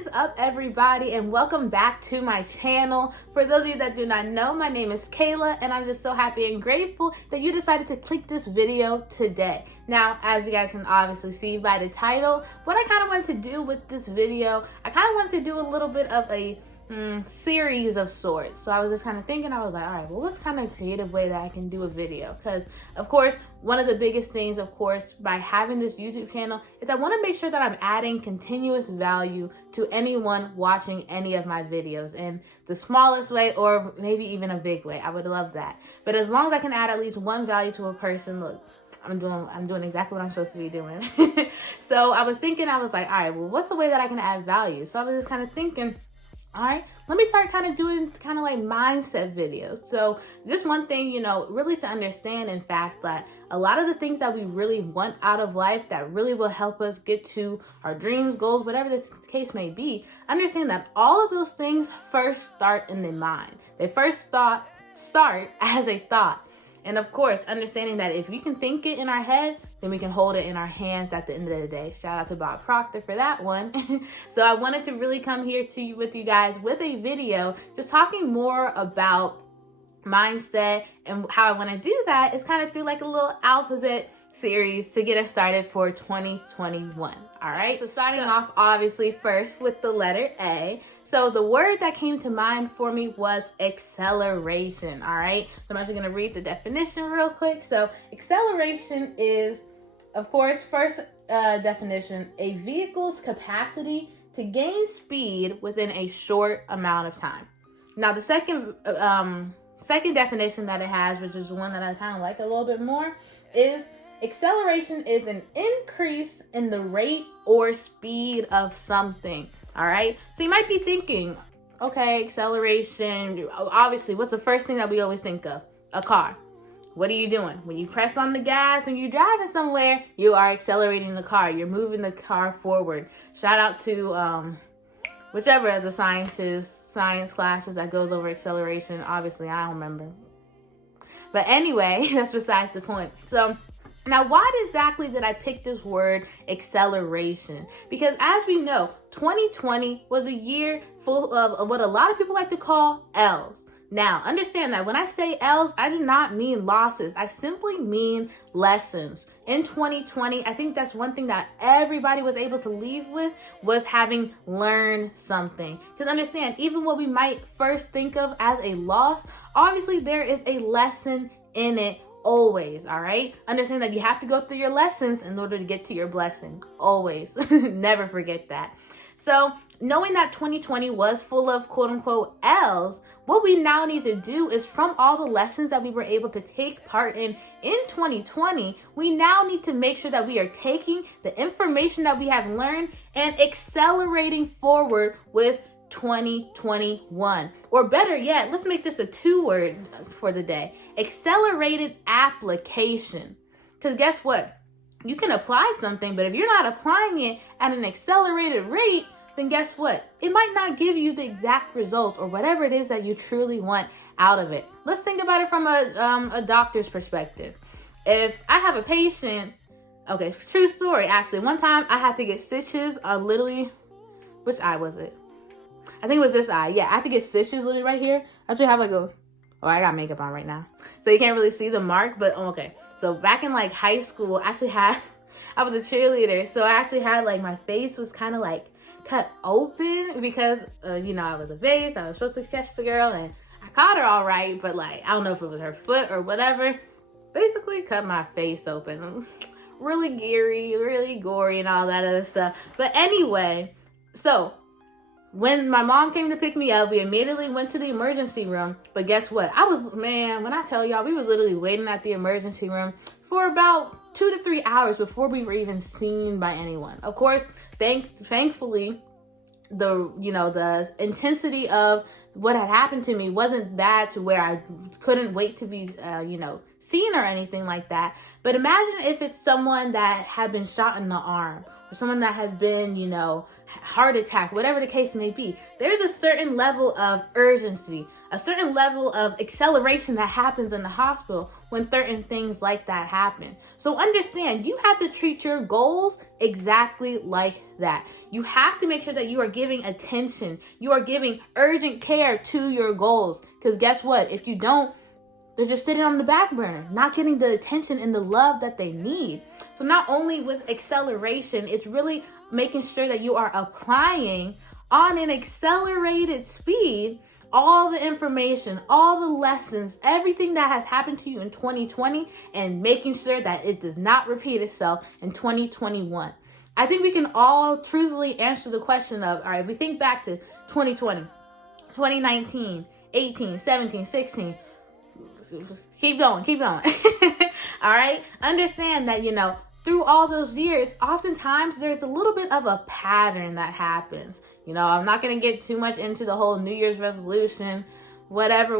is up, everybody, and welcome back to my channel. For those of you that do not know, my name is Kayla, and I'm just so happy and grateful that you decided to click this video today. Now, as you guys can obviously see by the title, what I kind of wanted to do with this video, I kind of wanted to do a little bit of a series of sorts. So I was just kind of thinking, I was like, all right, well, what's kind of creative way that I can do a video? Because of course, one of the biggest things, of course, by having this YouTube channel is I want to make sure that I'm adding continuous value to anyone watching any of my videos in the smallest way, or maybe even a big way. I would love that. But as long as I can add at least one value to a person, look, I'm doing exactly what I'm supposed to be doing. So I was thinking, I was like, all right, well, what's the way that I can add value? So I was just kind of thinking, all right, let me start kind of doing kind of like mindset videos. So just one thing, really to understand, in fact, that a lot of the things that we really want out of life that really will help us get to our dreams, goals, whatever the case may be, understand that all of those things first start in the mind. They first start as a thought. And of course, understanding that if we can think it in our head, then we can hold it in our hands at the end of the day. Shout out to Bob Proctor for that one. So I wanted to really come here with you guys with a video just talking more about mindset, and how I want to do that is kind of through like a little alphabet series to get us started for 2021. All right, so starting off obviously first with the letter A. So the word that came to mind for me was acceleration. All right, so I'm actually going to read the definition real quick. So acceleration is, of course, first definition, a vehicle's capacity to gain speed within a short amount of time. Now the second definition that it has, which is the one that I kind of like a little bit more, is acceleration is an increase in the rate or speed of something. All right, so you might be thinking, okay, acceleration, obviously, what's the first thing that we always think of? A car. What are you doing? When you press on the gas and you're driving somewhere, you are accelerating the car. You're moving the car forward. Shout out to whichever of the science classes that goes over acceleration. Obviously, I don't remember. But anyway, that's besides the point. So now, why exactly did I pick this word acceleration? Because as we know, 2020 was a year full of what a lot of people like to call L's. Now, understand that when I say L's, I do not mean losses. I simply mean lessons. In 2020, I think that's one thing that everybody was able to leave with, was having learned something. Because understand, even what we might first think of as a loss, obviously there is a lesson in it always. All right, understand that you have to go through your lessons in order to get to your blessing. Always. Never forget that. So knowing that 2020 was full of quote unquote L's, what we now need to do is, from all the lessons that we were able to take part in 2020, we now need to make sure that we are taking the information that we have learned and accelerating forward with 2021. Or better yet, let's make this a 2-word for the day: accelerated application. Because guess what? You can apply something, but if you're not applying it at an accelerated rate, then guess what? It might not give you the exact results or whatever it is that you truly want out of it. Let's think about it from a doctor's perspective. If I have a patient, okay, true story, actually. One time I had to get stitches on literally, which eye was it? I think it was this eye. Yeah, I had to get stitches literally right here. I actually have I got makeup on right now, so you can't really see the mark, but okay. So back in like high school, I was a cheerleader, so I actually had like, my face was kind of like cut open because, I was a base. I was supposed to catch the girl, and I caught her all right, but like, I don't know if it was her foot or whatever. Basically cut my face open. Really geary, really gory and all that other stuff. But anyway, so when my mom came to pick me up, we immediately went to the emergency room. But guess what? When I tell y'all, we was literally waiting at the emergency room for about 2 to 3 hours before we were even seen by anyone. Of course, thankfully, the intensity of what had happened to me wasn't bad to where I couldn't wait to be, seen or anything like that. But imagine if it's someone that had been shot in the arm, or someone that has been, heart attack, whatever the case may be. There's a certain level of urgency, a certain level of acceleration that happens in the hospital when certain things like that happen. So understand, you have to treat your goals exactly like that. You have to make sure that you are giving attention, you are giving urgent care to your goals. Because guess what? If you don't, they're just sitting on the back burner, not getting the attention and the love that they need. So not only with acceleration, it's really making sure that you are applying on an accelerated speed all the information, all the lessons, everything that has happened to you in 2020, and making sure that it does not repeat itself in 2021. I think we can all truthfully answer the question of, all right, if we think back to 2020, 2019, 18, 17, 16, keep going. All right. Understand that, through all those years, oftentimes there's a little bit of a pattern that happens. I'm not going to get too much into the whole New Year's resolution, whatever.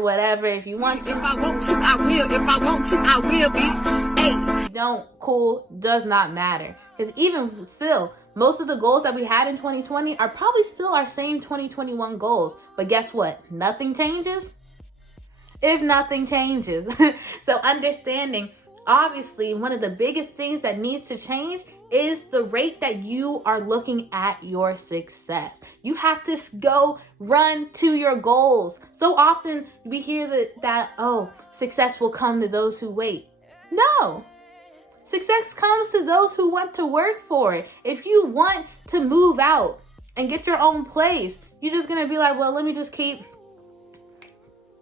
If you want to. If I want to, I will. If I want to, I will, bitch. Hey. If you don't, cool, does not matter. Because even still, most of the goals that we had in 2020 are probably still our same 2021 goals. But guess what? Nothing changes if nothing changes. So understanding, obviously, one of the biggest things that needs to change is the rate that you are looking at your success. You have to go run to your goals. So often we hear that success will come to those who wait. No. Success comes to those who want to work for it. If you want to move out and get your own place, you're just going to be like, well, let me just keep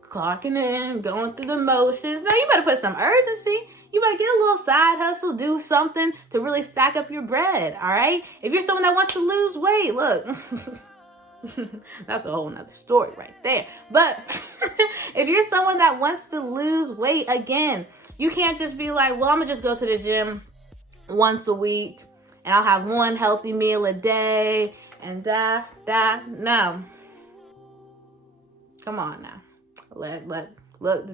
clocking in, going through the motions. No, you better put some urgency. You better get a little side hustle, do something to really stack up your bread, all right? If you're someone that wants to lose weight, look, that's a whole nother story right there. But if you're someone that wants to lose weight, again, you can't just be like, well, I'm going to just go to the gym once a week and I'll have one healthy meal a day and no. Come on now. Look,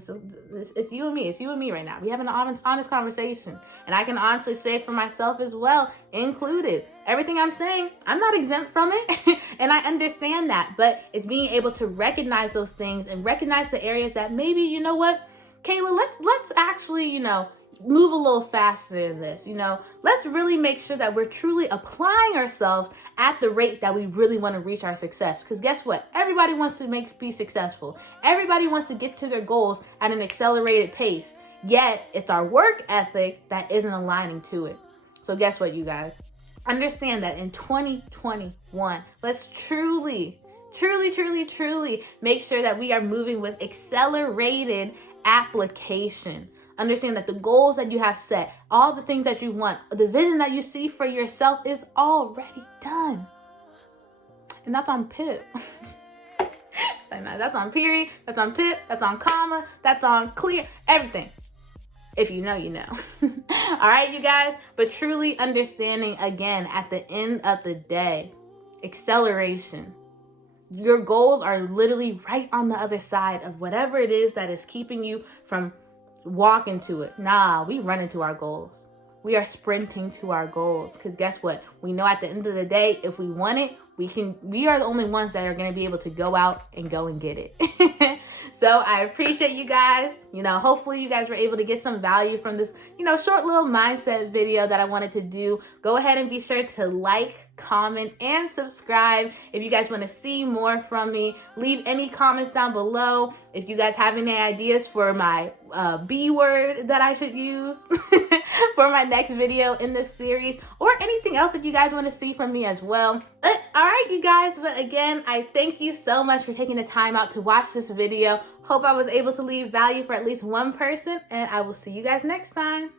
it's you and me. It's you and me right now. We have an honest conversation. And I can honestly say for myself as well, included, everything I'm saying, I'm not exempt from it. And I understand that. But it's being able to recognize those things and recognize the areas that maybe, you know what, Kaila, let's actually, move a little faster in this. Let's really make sure that we're truly applying ourselves at the rate that we really want to reach our success. Because guess what? Everybody wants to be successful. Everybody wants to get to their goals at an accelerated pace. Yet it's our work ethic that isn't aligning to it. So guess what, you guys? Understand that in 2021, let's truly make sure that we are moving with accelerated application. Understand that the goals that you have set, all the things that you want, the vision that you see for yourself is already done. And that's on PIP. That's on period, that's on PIP, that's on comma, that's on clear, everything. If you know, you know. All right, you guys? But truly understanding, again, at the end of the day, acceleration. Your goals are literally right on the other side of whatever it is that is keeping you from walking to it. Nah, we run into our goals. We are sprinting to our goals. Because guess what? We know at the end of the day, if we want it, we are the only ones that are going to be able to go out and go and get it. So I appreciate you guys. Hopefully you guys were able to get some value from this, short little mindset video that I wanted to do. Go ahead and be sure to like, comment, and subscribe. If you guys want to see more from me, leave any comments down below. If you guys have any ideas for my B word that I should use for my next video in this series, or anything else that you guys want to see from me as well. But, all right, you guys. But again, I thank you so much for taking the time out to watch this video. Hope I was able to leave value for at least one person, and I will see you guys next time.